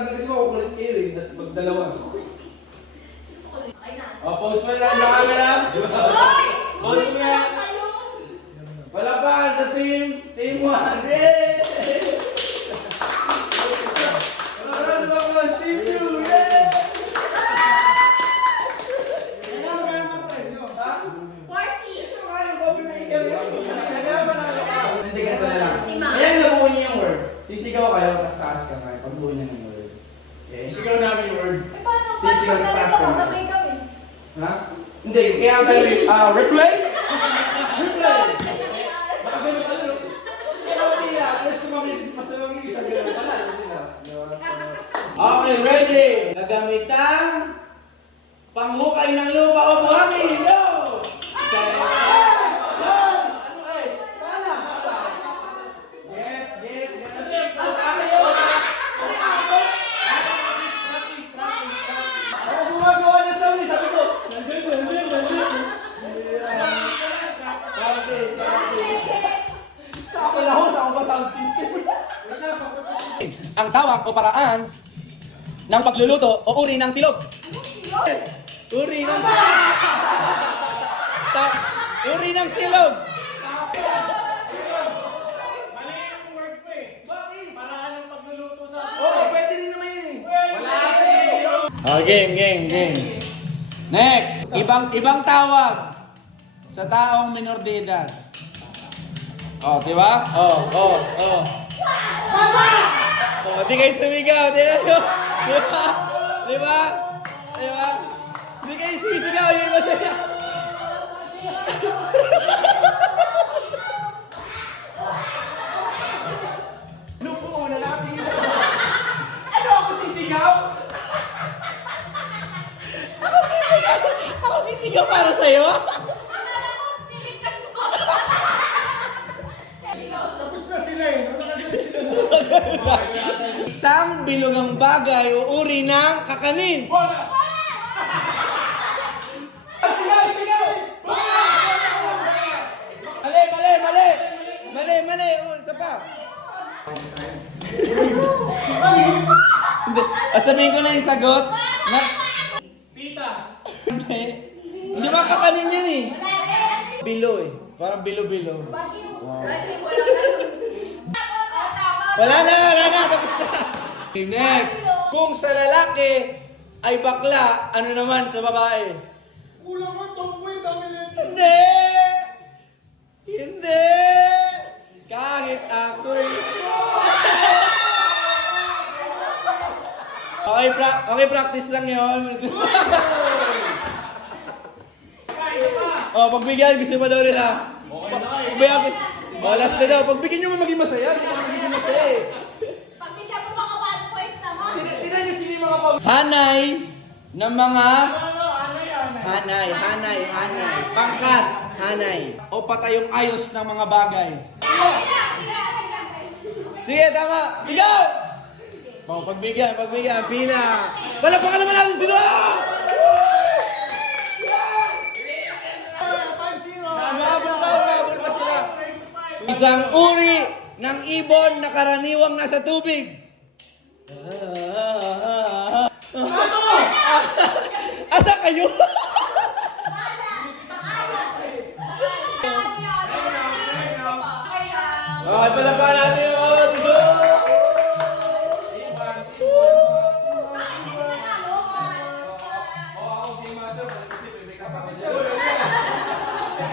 tanggal kasi makukulit kayo eh. Pag dalawa. Pause mo lang sa camera. Pause mo lang. Wala pa sa team 1. Yay! Wala pa mga team 2. Yay! Hindi ka na lang. Ayan, nabuo niya yung word. Sisigaw kayo, tapos taas ka kayo. Pagbuo niya ng word. Okay, sigaw namin yung word. Sisigaw, tapos taas ka kayo. Ha? Hindi, kaya ang tayo, replay? Replay! Baka ganun ka lang. Kaya hindi lang, alas kumamit, masalong yung isa ganun pala. Okay, ready? Nagamitan panghukay ng lupa o buhangin. Go! Ang tawag o paraan ng pagluluto o uri ng silog. Yes. Uri ng silog. Uri ng silog. Mali yung word ko eh. Bakit? Paraan ng pagluluto sa... Oo, pwede rin naman yun eh. Wala rin. Oh, game. Next, ibang tawag sa taong minor de edad. Oh, di ba? Oh. Oh, di kayo sumigaw, di ba? Di ba? Di kayo sisigaw, yung iba sa'yo. Lupo na natin yun. Ano ako sisigaw? Ako sisigaw para sa'yo? Tapos na sila eh. Sila. Isang bilugang bagay o uri ng kakanin. Bola! Sigaw! Mali. Isa pa. Hindi. Sabihin ko na yung sagot. Pita! Hindi ba kakanin yan eh? Bilo eh. Parang bilo-bilo. Wala na. Tapos na. Next. Kung sa lalaki ay bakla, ano naman sa babae? Kulang mo, tomboy, dami lang. Hindi. Kahit ako'y... Okay, practice lang yun. Pagbigyan, gusto pa daw nila. Pagbigyan. Last na daw. Pagbigyan nyo mo maging masaya. Maging masaya eh. Pagbigyan mo baka 1 point naman. Tinan niyo sino yung mga pag... Hanay ng mga... Ano yan? Hanay. Pangkat. Hanay. O patayong ayos ng mga bagay. Sige, tama. Sigaw! Pagbigyan. Pila. Palapakan naman natin sila! Umabot pa sila. Isang uri ng ibon na karaniwang nasa tubig. Asa kayo? Okay, palapakan natin yung mga tiso.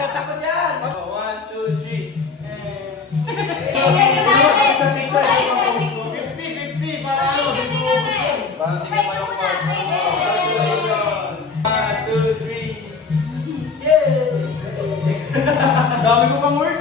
Takot yan! 1, 2, 3. Sa picture, 50-50 para ano? Parang hindi ka pa yung card. 1, 2, 3. Yay! Dami ko pang word